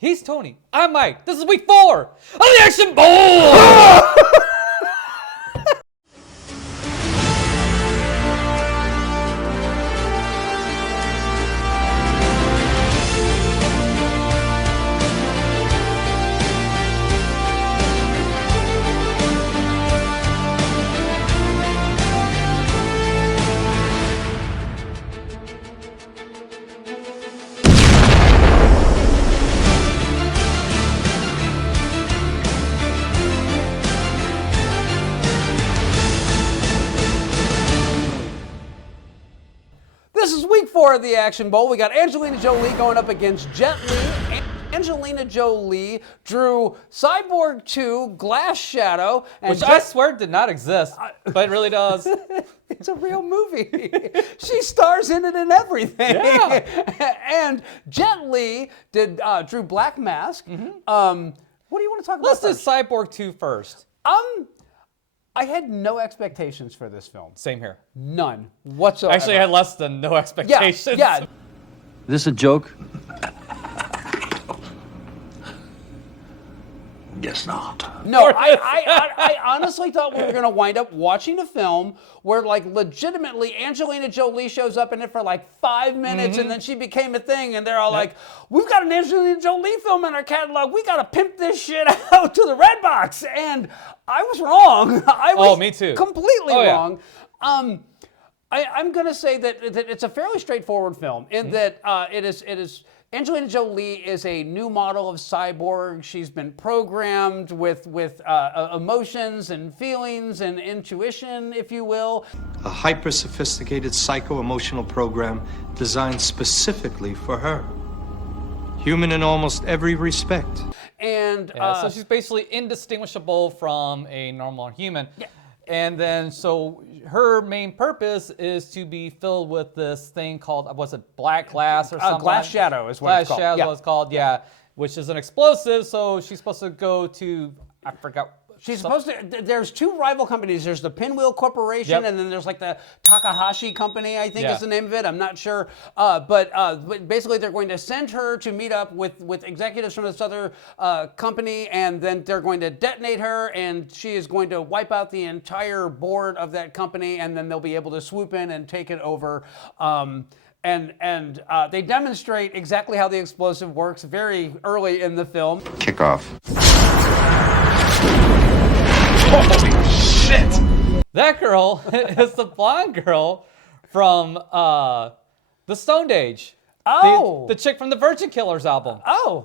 He's Tony. I'm Mike. This is week 4 of the Action Bowl. This is week 4 of the Action Bowl. We got Angelina Jolie going up against Jet Li. Angelina Jolie drew Cyborg 2, Glass Shadow. Which I swear did not exist, but it really does. It's a real movie. She stars in it and everything. Yeah. And Jet Li drew Black Mask. What do you want to talk about Let's do first? Cyborg 2 first. I had no expectations for this film. Same here. None whatsoever. Actually, I had less than no expectations. Yeah. This a joke? Guess not. No, I honestly thought we were going to wind up watching a film where, like, legitimately Angelina Jolie shows up in it for like 5 minutes and then she became a thing, and they're all like, we've got an Angelina Jolie film in our catalog. We got to pimp this shit out to the red box. And I was wrong. I was me too. Completely Oh, yeah. wrong. I'm going to say that it's a fairly straightforward film in that it is. Angelina Jolie is a new model of cyborg. She's been programmed with emotions and feelings and intuition, if you will. A hyper-sophisticated psycho-emotional program designed specifically for her. Human in almost every respect. And So she's basically indistinguishable from a normal human. Yeah. And then, so her main purpose is to be filled with this thing called, was it black glass or something? Glass Shadow is what Glass it's called. Shadow is Yeah. what it's called, yeah. Which is an explosive, so she's supposed to go to, I forgot. She's supposed to. There's 2 rival companies. There's the Pinwheel Corporation, Yep. and then there's like the Takahashi Company, I think Yeah. is the name of it. I'm not sure, but basically they're going to send her to meet up with executives from this other company, and then they're going to detonate her, and she is going to wipe out the entire board of that company, and then they'll be able to swoop in and take it over. And they demonstrate exactly how the explosive works very early in the film. Kick off. Holy shit! That girl is the blonde girl from the Stone Age. Oh. The chick from the Virgin Killers album. Oh.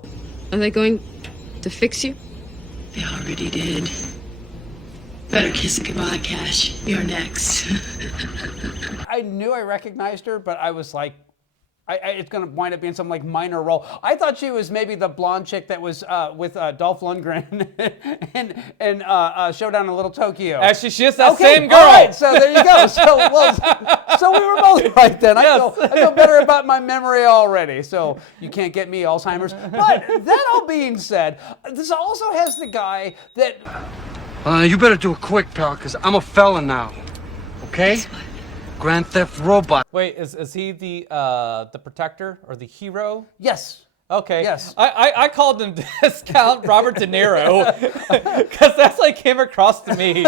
Are they going to fix you? They already did. Better kiss it goodbye, Cash. You're next. I knew I recognized her, but I was like, it's going to wind up being some like minor role. I thought she was maybe the blonde chick that was with Dolph Lundgren and Showdown in Little Tokyo. Actually, she is that Okay, same girl. All right, so there you go. So we were both right then. I feel better about my memory already. So you can't get me Alzheimer's. But that all being said, this also has the guy that. You better do it quick, pal, because I'm a felon now. Okay? Grand Theft Robot. Wait, is he the protector or the hero? Yes. Okay. Yes. I called him Discount Robert De Niro because that's like came across to me.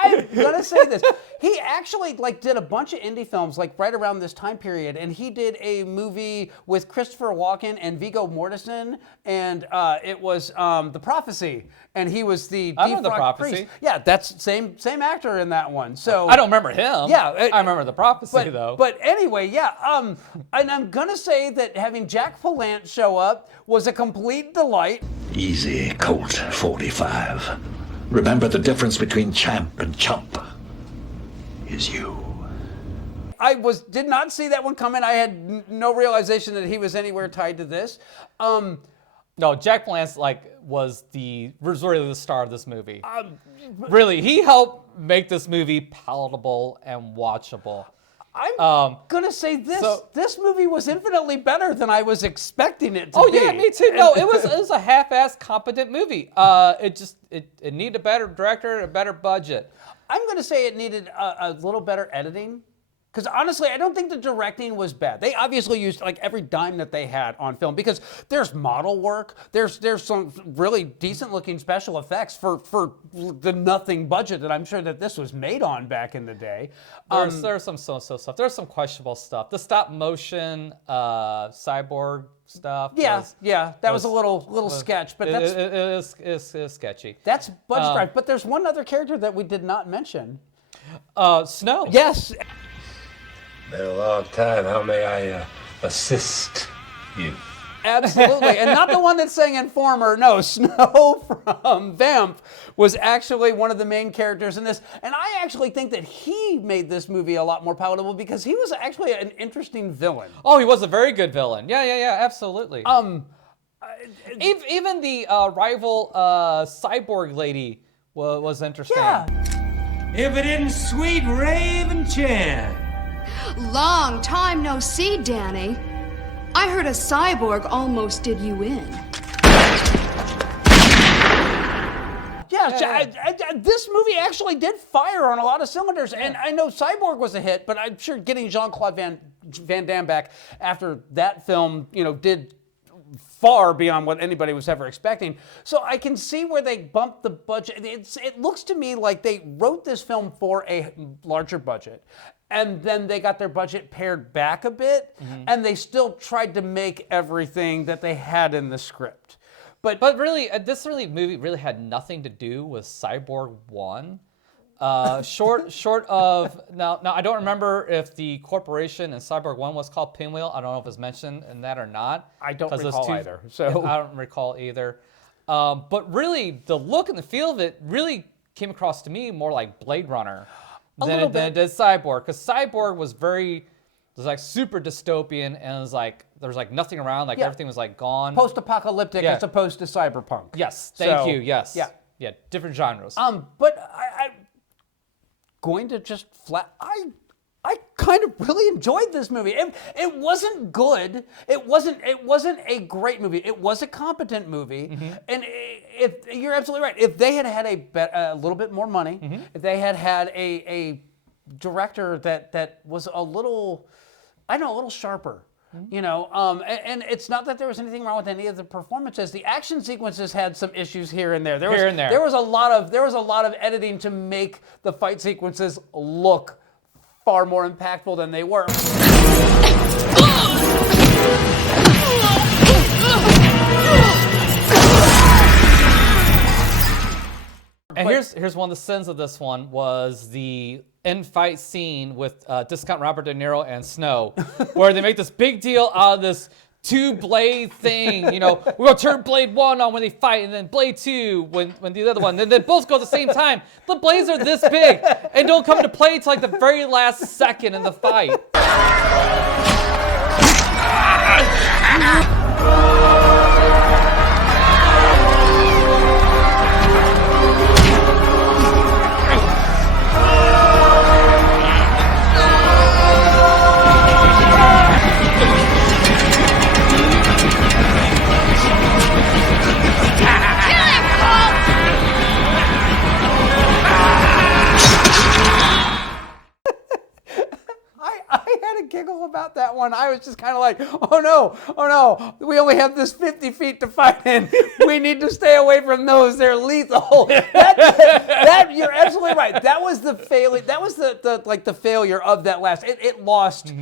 I'm gonna say this. He actually like did a bunch of indie films like right around this time period, and he did a movie with Christopher Walken and Viggo Mortensen, and it was The Prophecy, and he was the I know The defrocked Prophecy. priest. Yeah, that's same actor in that one. So I don't remember him. Yeah, I remember The Prophecy though. But anyway, yeah. And I'm gonna say that having Jack Palance show up was a complete delight. Easy, Colt 45. Remember the difference between champ and chump is you. I did not see that one coming. I had no realization that he was anywhere tied to this. No, Jack Palance was really the star of this movie. Really, he helped make this movie palatable and watchable. I'm gonna say this. This movie was infinitely better than I was expecting it to be. Oh yeah, me too. No, it was a half-assed competent movie. It needed a better director, a better budget. I'm gonna say it needed a little better editing. Because honestly, I don't think the directing was bad. They obviously used like every dime that they had on film because there's model work, there's some really decent looking special effects for the nothing budget that I'm sure that this was made on back in the day. There's some so-so stuff. There's some questionable stuff. The stop motion cyborg stuff. That was a little sketch, but it is sketchy. That's budget drive. But there's one other character that we did not mention. Snow. Yes. Been a long time. How may I assist you? Absolutely. And not the one that sang Informer. No, Snow from Vamp was actually one of the main characters in this. And I actually think that he made this movie a lot more palatable because he was actually an interesting villain. Oh, he was a very good villain. Yeah, absolutely. Even the rival cyborg lady was interesting. Yeah. If it isn't sweet Raven Chan. Long time no see, Danny. I heard a cyborg almost did you in. This movie actually did fire on a lot of cylinders, and I know Cyborg was a hit, but I'm sure getting Jean-Claude Van Damme back after that film, did far beyond what anybody was ever expecting. So I can see where they bumped the budget. It looks to me like they wrote this film for a larger budget, and then they got their budget pared back a bit, and they still tried to make everything that they had in the script. But really, this movie really had nothing to do with Cyborg 1. Short of now I don't remember if the corporation in Cyborg 1 was called Pinwheel. I don't know if it's mentioned in that or not. I don't recall either. So I don't recall either. But really, the look and the feel of it really came across to me more like Blade Runner than it did Cyborg. Because Cyborg was super dystopian, and it was like there was like nothing around, everything was like gone. Post-apocalyptic as opposed to cyberpunk. Yes, thank you. Yes. Yeah, different genres. But I going to just flat. I kind of really enjoyed this movie. It wasn't good. It wasn't a great movie. It was a competent movie. And you're absolutely right. If they had had a little bit more money, if they had had a director that was a little sharper. And it's not that there was anything wrong with any of the performances. The action sequences had some issues here and there. There was a lot of editing to make the fight sequences look far more impactful than they were. And here's one of the sins of this one was the end fight scene with discount Robert De Niro and Snow, where they make this big deal out of this two-blade thing. We're going to turn blade 1 on when they fight, and then blade 2 when the other one. And they both go at the same time. The blades are this big and don't come into play until like the very last second in the fight. Giggle about that one. I was just kind of like, oh no, we only have this 50 feet to fight in. We need to stay away from those. They're lethal. That you're absolutely right. That was the failure. That was the failure of that last. It lost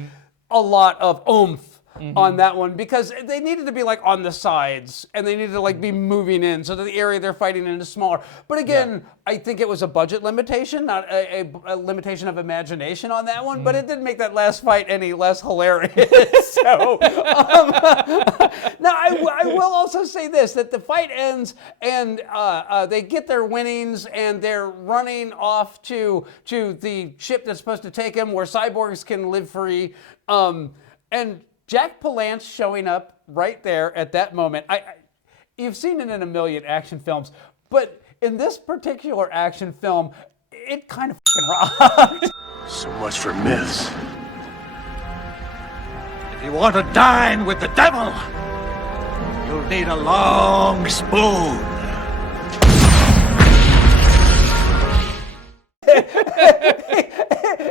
a lot of oomph on that one because they needed to be like on the sides and they needed to like be moving in so that the area they're fighting in is smaller. But again, I think it was a budget limitation, not a limitation of imagination on that one. But it didn't make that last fight any less hilarious. So now I will also say this: that the fight ends and they get their winnings and they're running off to the ship that's supposed to take them, where cyborgs can live free, and Jack Palance showing up right there at that moment. You've seen it in a million action films, but in this particular action film, it kind of fucking rocked. So much for myths. If you want to dine with the devil, you'll need a long spoon.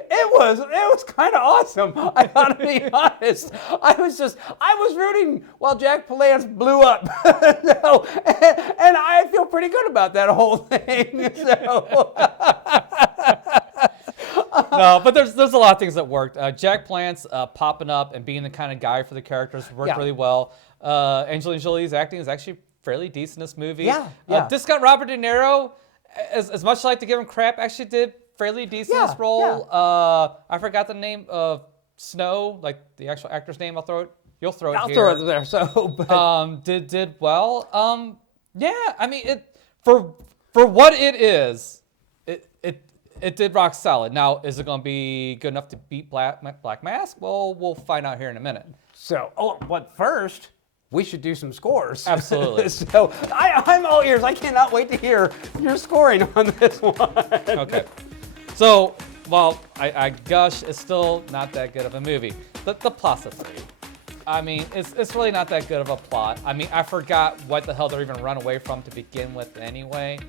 It was kind of awesome. I gotta be honest. I was rooting while Jack Palance blew up. So, and I feel pretty good about that whole thing. So. No, but there's a lot of things that worked. Jack Palance popping up and being the kind of guy for the characters worked really well. Angelina Jolie's acting is actually fairly decent in this movie. Yeah. Discount Robert De Niro, as much as I like to give him crap, actually did fairly decent in this role. I forgot the name of Snow, like the actual actor's name. You'll throw it here. I'll throw it there. So, but. Did well. Yeah, I mean for what it is, it did rock solid. Now, is it going to be good enough to beat Black Mask? Well, we'll find out here in a minute. So, but first, we should do some scores. Absolutely. So, I'm all ears. I cannot wait to hear your scoring on this one. Okay. So, while I gush, it's still not that good of a movie. The plot's a 3. I mean, it's really not that good of a plot. I mean, I forgot what the hell they're even run away from to begin with anyway.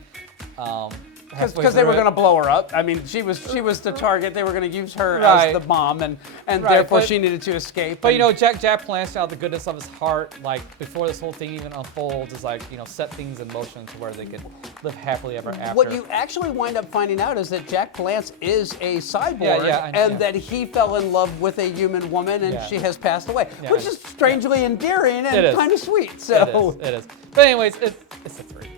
Because they were going to blow her up. I mean, she was the target. They were going to use her as the bomb, and therefore she needed to escape. But Jack Palance, out the goodness of his heart, like before this whole thing even unfolds, is like set things in motion to where they could live happily ever after. What you actually wind up finding out is that Jack Palance is a cyborg, and that he fell in love with a human woman, and she has passed away, which is strangely endearing and kind of sweet. So it is. But anyways, it's a 3.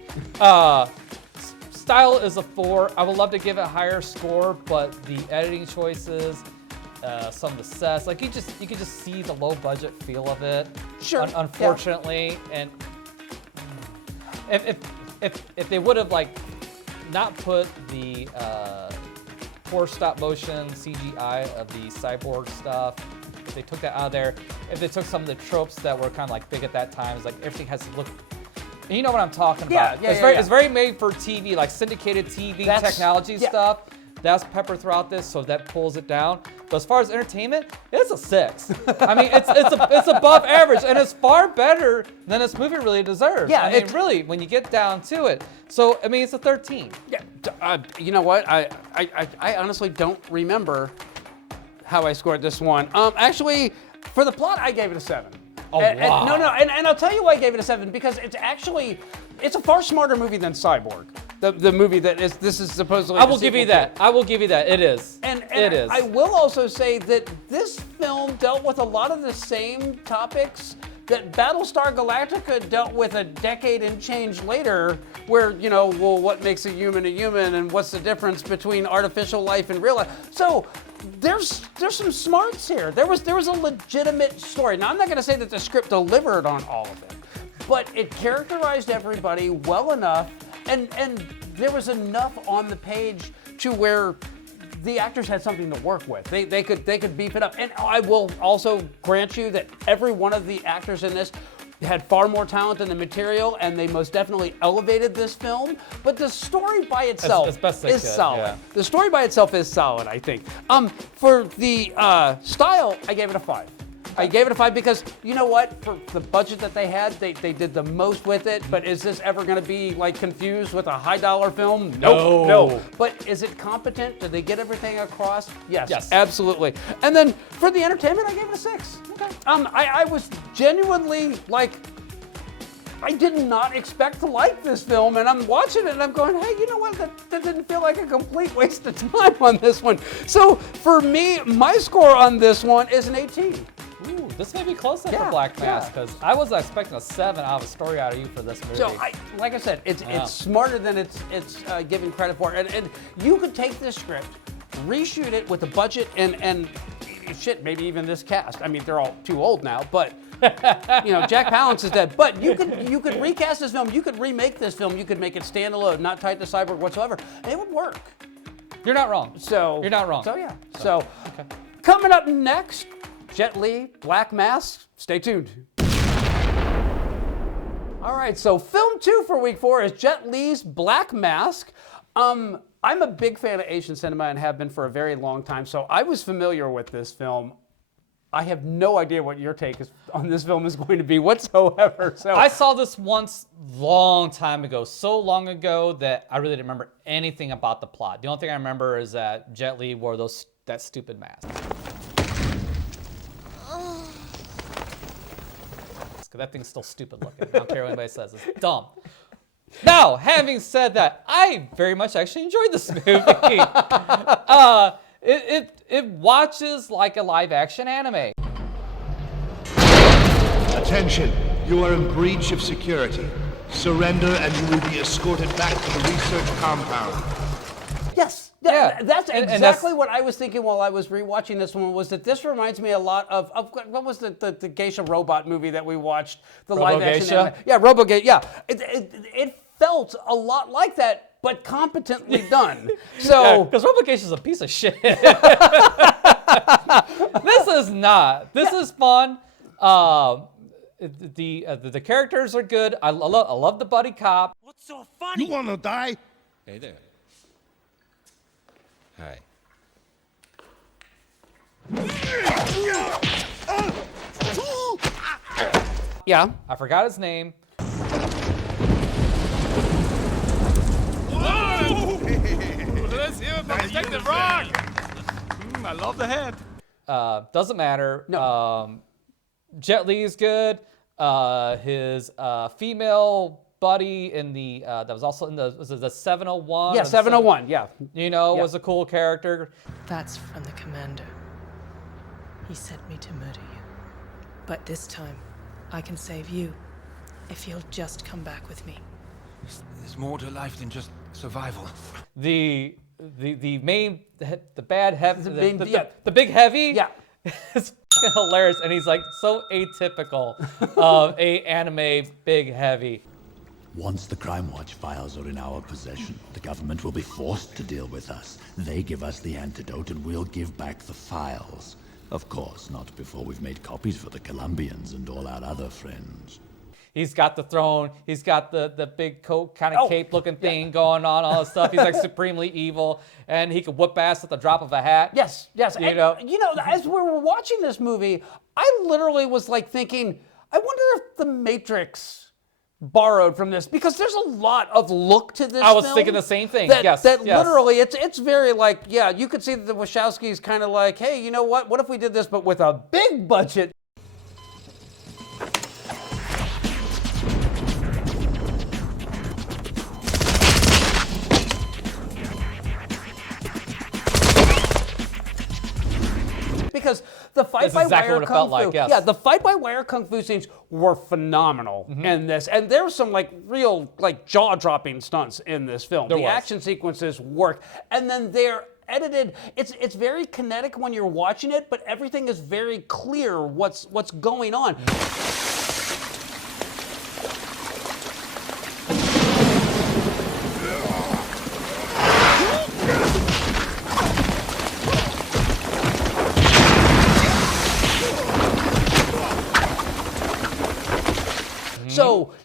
Style is a 4. I would love to give it a higher score, but the editing choices, some of the sets, like you could just see the low budget feel of it. Sure. Unfortunately, and if they would have not put the poor stop motion CGI of the cyborg stuff, if they took that out of there, if they took some of the tropes that were kind of big at that time, it's like everything has to look. You know what I'm talking about. It's very made for TV, like syndicated TV technology stuff. That's peppered throughout this, so that pulls it down. But as far as entertainment, it's a 6. I mean, it's above average, and it's far better than this movie really deserves. Yeah, I mean, really, when you get down to it. So, I mean, it's a 13. Yeah. You know what? I honestly don't remember how I scored this one. Actually, for the plot, I gave it a 7. Oh, wow. No, and I'll tell you why I gave it a 7, because it's a far smarter movie than Cyborg. The movie this is supposedly. I will give you that. It is. And it is. I will also say that this film dealt with a lot of the same topics that Battlestar Galactica dealt with a decade and change later, where, what makes a human and what's the difference between artificial life and real life. So there's some smarts here. There was a legitimate story. Now, I'm not going to say that the script delivered on all of it, but it characterized everybody well enough, and there was enough on the page to where the actors had something to work with. They could beef it up. And I will also grant you that every one of the actors in this had far more talent than the material, and they most definitely elevated this film. But the story by itself is solid. Yeah. The story by itself is solid, I think. For the style, I gave it a 5. I gave it a 5 because, you know what? For the budget that they had, they did the most with it. But is this ever going to be confused with a high-dollar film? Nope. No. But is it competent? Did they get everything across? Yes. Absolutely. And then for the entertainment, I gave it a 6. Okay. I was genuinely I did not expect to like this film, and I'm watching it and I'm going, hey, you know what? That didn't feel like a complete waste of time on this one. So for me, my score on this one is an 18. Ooh, this may be close to Black Mask, because I was expecting a 7 out of a story out of you for this movie. So, like I said, it's smarter than it's given credit for. And you could take this script, reshoot it with a budget, and shit, maybe even this cast. I mean, they're all too old now, but Jack Palance is dead. But you could recast this film, you could remake this film, you could make it standalone, not tied to Cyborg whatsoever, and it would work. You're not wrong. You're not wrong. So yeah. So coming up next, Jet Li, Black Mask. Stay tuned. All right, so film 2 for week 4 is Jet Li's Black Mask. I'm a big fan of Asian cinema and have been for a very long time, so I was familiar with this film. I have no idea what your take on this film is going to be whatsoever. So I saw this once long time ago, so long ago that I really didn't remember anything about the plot. The only thing I remember is that Jet Li wore those that stupid mask. That thing's still stupid looking. I don't care what anybody says. It's dumb. Now, having said that, I very much actually enjoyed this movie. It watches like a live-action anime. Attention, you are in breach of security. Surrender and you will be escorted back to the research compound. Yes. Yeah, that's and exactly what I was thinking while I was rewatching this one, was that this reminds me a lot of what was the geisha robot movie that we watched? The live action anime. Yeah, Robo-Geisha. Yeah. It felt a lot like that, but competently done. So because Robo-Geisha is a piece of shit. This is not. This is fun. The characters are good. I love the buddy cop. What's so funny? You wanna die? Hey there. Hi. yeah. I forgot his name. Let's hear it from Detective Rock. I love the head. Doesn't matter. No. Jet Li is good. His female buddy in the that was also in the 701. Yeah, 701. Yeah. You know, was a cool character. That's from the commander. He sent me to murder you. But this time, I can save you if you'll just come back with me. There's more to life than just survival. The main the bad heavy The the big heavy. Yeah. It's fucking hilarious, and he's like so atypical of a anime big heavy. Once the Crime Watch files are in our possession, the government will be forced to deal with us. They give us the antidote and we'll give back the files. Of course, not before we've made copies for the Colombians and all our other friends. He's got the throne. He's got the big coat kind of cape looking thing going on, all this stuff. He's like supremely evil, and he could whoop ass at the drop of a hat. Yes. You know, as we were watching this movie, I literally was like thinking, I wonder if The Matrix borrowed from this, because there's a lot of look to this I was film thinking the same thing. That Yes. literally, it's very like, yeah, you could see that the Wachowskis kind of like, hey, you know what? What if we did this, but with a big budget? Because the fight by wire kung fu, the fight by wire kung fu scenes were phenomenal in this, and there was some like real like jaw-dropping stunts in this film. The action sequences work, and then they're edited. It's very kinetic when you're watching it, but everything is very clear what's going on.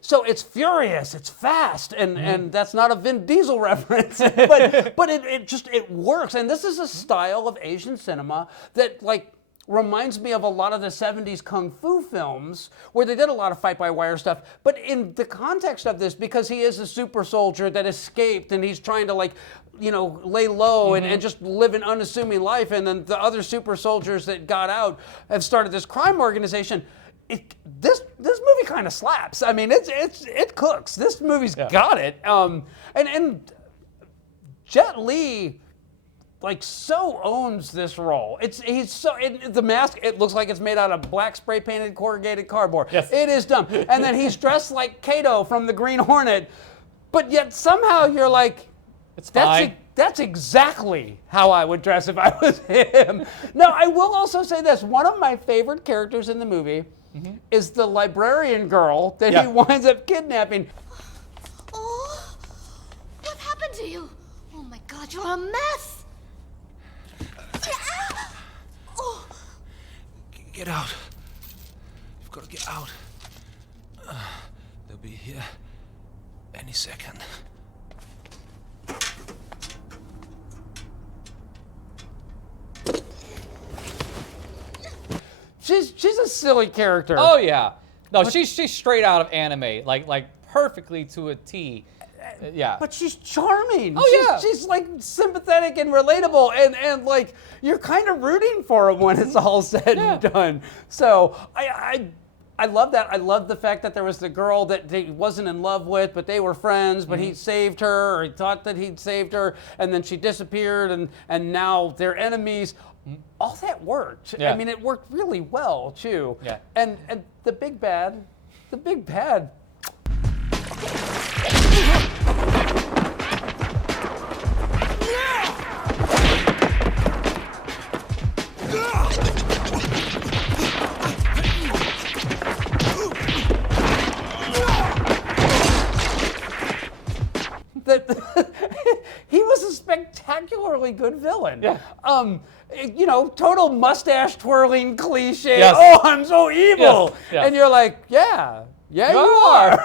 So it's furious, it's fast, and that's not a Vin Diesel reference, but it works. And this is a style of Asian cinema that like reminds me of a lot of the 70s kung fu films where they did a lot of fight by wire stuff. But in the context of this, because he is a super soldier that escaped and he's trying to like, you know, lay low and just live an unassuming life, and then the other super soldiers that got out have started this crime organization. This movie kind of slaps. I mean, it cooks. This movie's got it. And Jet Li like so owns this role. The mask, it looks like it's made out of black spray painted corrugated cardboard. Yes. It is dumb. And then he's dressed like Kato from the Green Hornet, but yet somehow you're like, it's fine. That's exactly how I would dress if I was him. Now, I will also say this. One of my favorite characters in the movie is the librarian girl that he winds up kidnapping. Oh, what happened to you? Oh my God, you're a mess. Oh. Get out. You've got to get out. They'll be here any second. She's a silly character. Oh yeah. No, she's straight out of anime, like perfectly to a T. Yeah. But she's charming. Oh, She's like sympathetic and relatable, and like you're kind of rooting for him when it's all said and done. So I love that. I love the fact that there was the girl that he wasn't in love with, but they were friends, but he saved her, or he thought that he'd saved her, and then she disappeared, and now they're enemies. All that worked. Yeah. I mean, it worked really well, too. Yeah. And the big bad. He was a spectacularly good villain. Yeah. You know, total mustache twirling cliche. Yes. Oh, I'm so evil. Yes. Yes. And you're like, yeah, you are.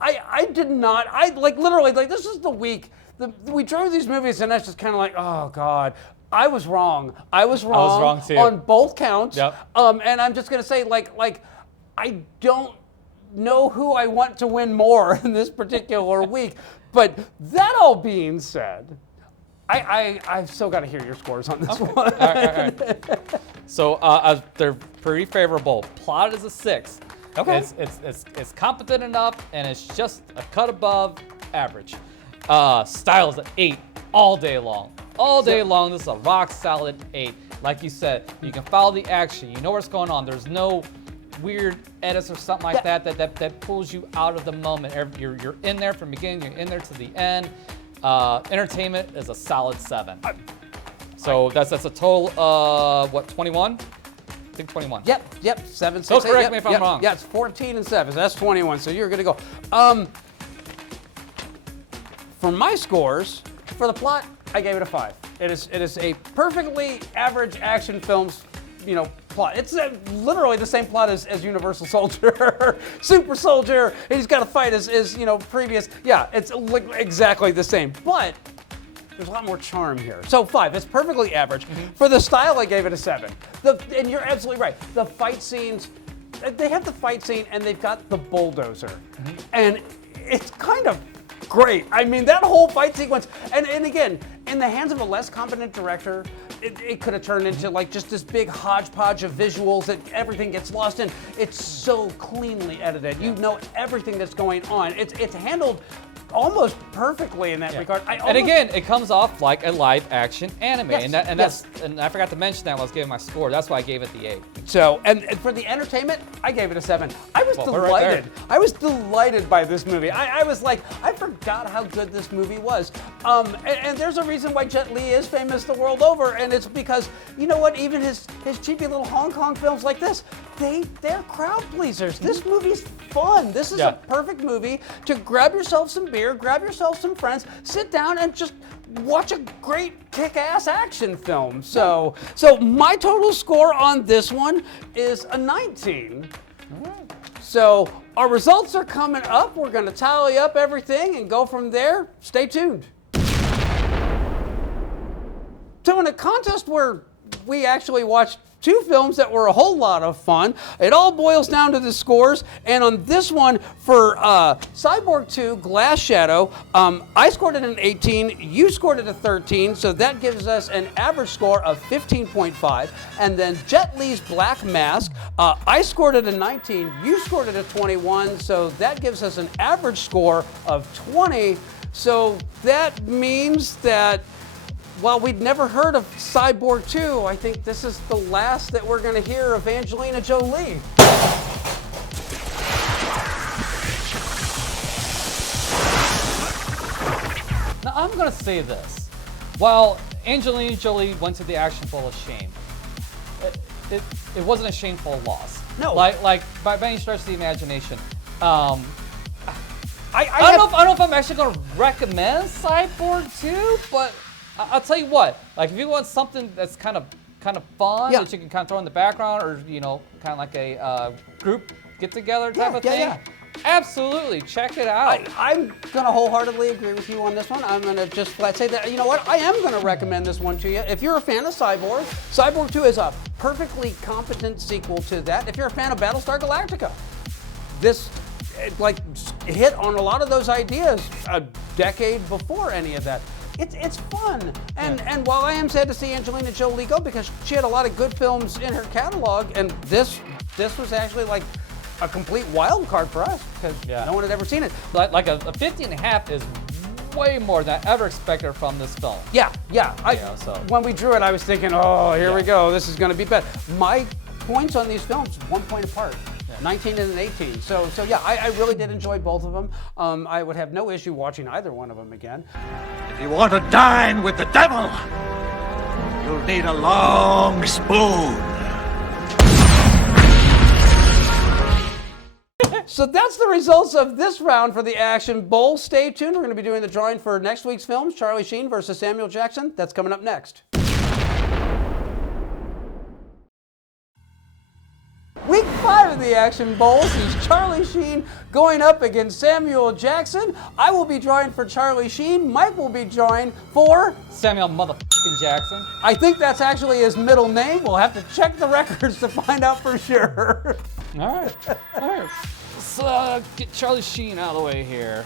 I did not. I like literally like this is the week. We drove these movies, and that's just kind of like, oh God. I was wrong. I was wrong too. on both counts. Yep. And I'm just gonna say, like I don't know who I want to win more in this particular week. But that all being said, I've still got to hear your scores on this one. All right. So they're pretty favorable. Plot is a 6. Okay. It's competent enough, and it's just a cut above average. Style is an 8 all day long. All day long, this is a rock solid 8. Like you said, you can follow the action. You know what's going on. There's no weird edits or something like that pulls you out of the moment. You're in there from the beginning. You're in there to the end. Entertainment is a solid 7. So that's a total what 21? I think 21. Yep. 7, 6, So 8, correct me if I'm wrong. Yeah, it's 14 and 7. So that's 21. So you're gonna go. For my scores, for the plot, I gave it a 5. It is a perfectly average action film's, plot. It's literally the same plot as Universal Soldier, Super Soldier. And he's got to fight as previous. Yeah, it's exactly the same, but there's a lot more charm here. So 5. It's perfectly average. For the style, I gave it a 7. And you're absolutely right. The fight scenes. They have the fight scene and they've got the bulldozer, and it's kind of great. I mean, that whole fight sequence, and again, in the hands of a less competent director, it could have turned into like just this big hodgepodge of visuals that everything gets lost in. It's so cleanly edited. You know everything that's going on. It's handled almost perfectly in that regard. And again, it comes off like a live action anime, Yes, and I forgot to mention that when I was giving my score. That's why I gave it the 8. So, and for the entertainment, I gave it a 7. I was Well, we're right delighted. I was delighted by this movie. I was like, I forgot how good this movie was. And there's a reason why Jet Li is famous the world over, and it's because, you know what, even his cheapy little Hong Kong films like this, they're crowd pleasers. This movie's fun. This is a perfect movie to grab yourself some beer, grab yourself some friends, sit down and just watch a great kick-ass action film. So my total score on this one is a 19. So our results are coming up. We're going to tally up everything and go from there. Stay tuned. So in a contest where we actually watched 2 films that were a whole lot of fun, it all boils down to the scores. And on this one, for Cyborg 2, Glass Shadow, I scored it an 18, you scored it a 13, so that gives us an average score of 15.5. And then Jet Li's Black Mask, I scored it a 19, you scored it a 21, so that gives us an average score of 20. So that means that, well, we'd never heard of Cyborg 2. I think this is the last that we're going to hear of Angelina Jolie. Now, I'm going to say this. While Angelina Jolie went to the action full of shame, it wasn't a shameful loss. No. Like by any stretch of the imagination. I don't know if I'm actually going to recommend Cyborg 2, but I'll tell you what. Like, if you want something that's kind of fun that you can kind of throw in the background, or kind of like a group get together type of thing. Absolutely, check it out. I'm going to wholeheartedly agree with you on this one. I'm going to just flat say that, you know what, I am going to recommend this one to you. If you're a fan of Cyborg, Cyborg 2 is a perfectly competent sequel to that. If you're a fan of Battlestar Galactica, this hit on a lot of those ideas a decade before any of that. It's fun, and while I am sad to see Angelina Jolie go because she had a lot of good films in her catalog, and this was actually like a complete wild card for us because no one had ever seen it. Like a 50.5 is way more than I ever expected from this film. Yeah. When we drew it, I was thinking, oh, here we go. This is going to be bad. My points on these films, 1 point apart. 19 and an 18. So yeah, I really did enjoy both of them. I would have no issue watching either one of them again. If you want to dine with the devil, you'll need a long spoon. So that's the results of this round for the Action Bowl. Stay tuned. We're going to be doing the drawing for next week's films, Charlie Sheen versus Samuel Jackson. That's coming up next. Week 5 of the Action Bowl sees Charlie Sheen going up against Samuel Jackson. I will be drawing for Charlie Sheen. Mike will be drawing for Samuel motherfucking Jackson. I think that's actually his middle name. We'll have to check the records to find out for sure. All right. Let's get Charlie Sheen out of the way here.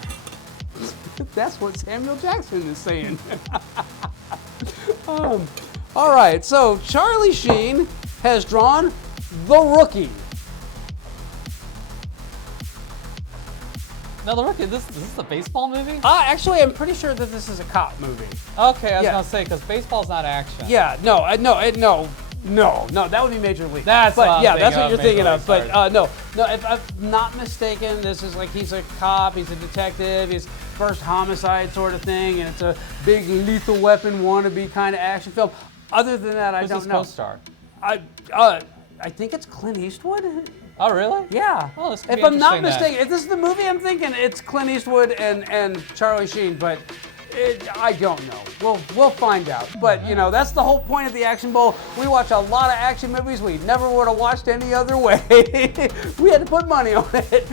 That's what Samuel Jackson is saying. All right, so Charlie Sheen has drawn The Rookie. Now, The Rookie, is this a baseball movie? Actually, I'm pretty sure that this is a cop movie. Okay, I was going to say, because baseball's not action. Yeah, no, that would be Major League. That's what you're thinking of. Sorry. But no, if I'm not mistaken, this is like he's a cop, he's a detective, he's first homicide sort of thing, and it's a big Lethal Weapon wannabe kind of action film. Other than that, I don't know. Who's his co-star? I think it's Clint Eastwood. Oh, really? Yeah. Well, this could be if I'm not interesting mistaken, if this is the movie I'm thinking, it's Clint Eastwood and Charlie Sheen, but I don't know. We'll find out. But, you know, that's the whole point of the Action Bowl. We watch a lot of action movies we never would have watched any other way. We had to put money on it.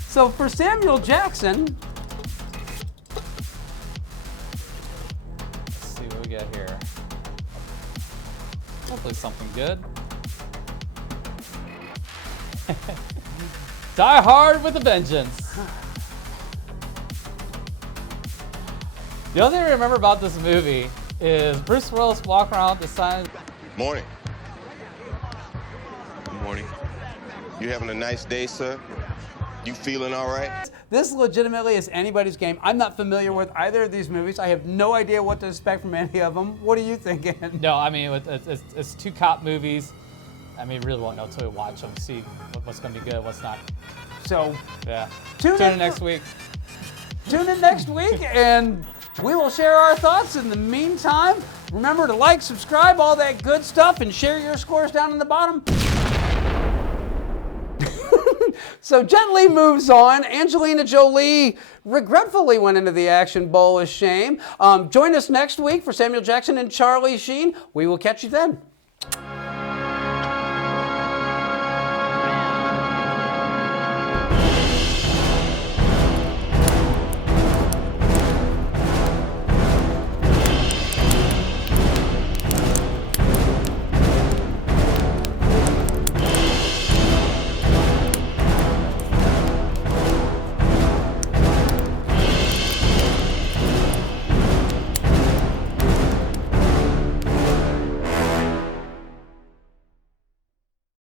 So for Samuel Jackson, let's see what we get here. Hopefully something good. Die Hard with a Vengeance. The only thing I remember about this movie is Bruce Willis walking around with the sign. Morning. Good morning. You having a nice day, sir? You feeling all right? This legitimately is anybody's game. I'm not familiar with either of these movies. I have no idea what to expect from any of them. What are you thinking? No, I mean, it's two cop movies. I mean, really won't know until we watch them, see what's going to be good, what's not. So, yeah. Tune in next week. Tune in next week, and we will share our thoughts. In the meantime, remember to like, subscribe, all that good stuff, and share your scores down in the bottom. So Jet Li moves on. Angelina Jolie regretfully went into the Action Bowl as shame. Join us next week for Samuel Jackson and Charlie Sheen. We will catch you then.